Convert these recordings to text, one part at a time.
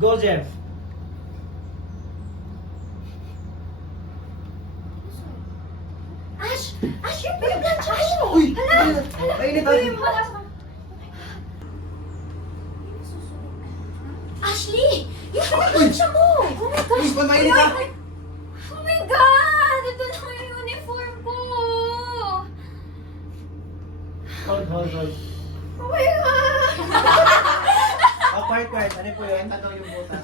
Go, Jeff. Ash! Ash, yung pinaglan siya! Ash! Uy! Hala! Mainit Hala! ah. Hala! Ashley! Yung pinaglan siya mo! Oh my gosh! Uy, mainit ah. Oh my God! Ito na yung uniform ko! Hold. Oh my God! Oh, quiet. Ano po yun? Ito yung butas.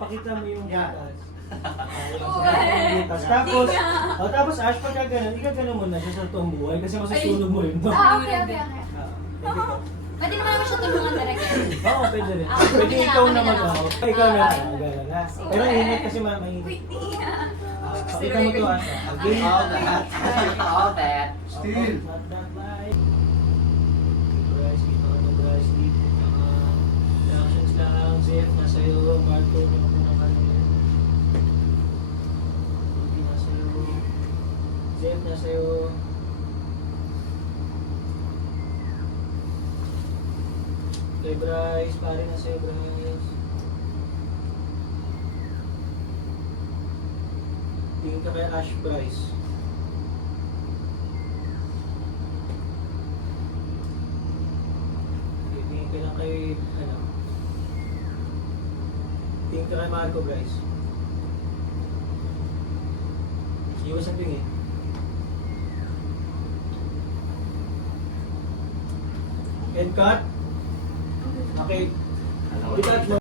Pakita mo yung Yeah. butas. Uwe. Tapos Ash, pagka ganun, igagano mo na siya sa toong buhay kasi masusunog mo yun. Okay. Pwede ka. Pwede naman naman siya tulungan talaga. Oo, pwede rin. Ah, Pwede kami ikaw na naman lang. ako. Ikaw na Okay. gano'n na. Pero init kasi mainit. Pakita mo to Ash. Again. All that. All that. Still. Not that light. Bryce, kita ka na Bryce dito. Reactions lang. Zef, nasa'yo. Marco, yung ako naman yun. Hindi nasa'yo. Zef, nasa'yo. Kay Bryce, pare nasa'yo Bryce. Tingin ka kay Ash Bryce. Tingin ka lang kay, tingin ka kay Marco Bryce. Iwas ang tingin. And cut. Okay. Detach mo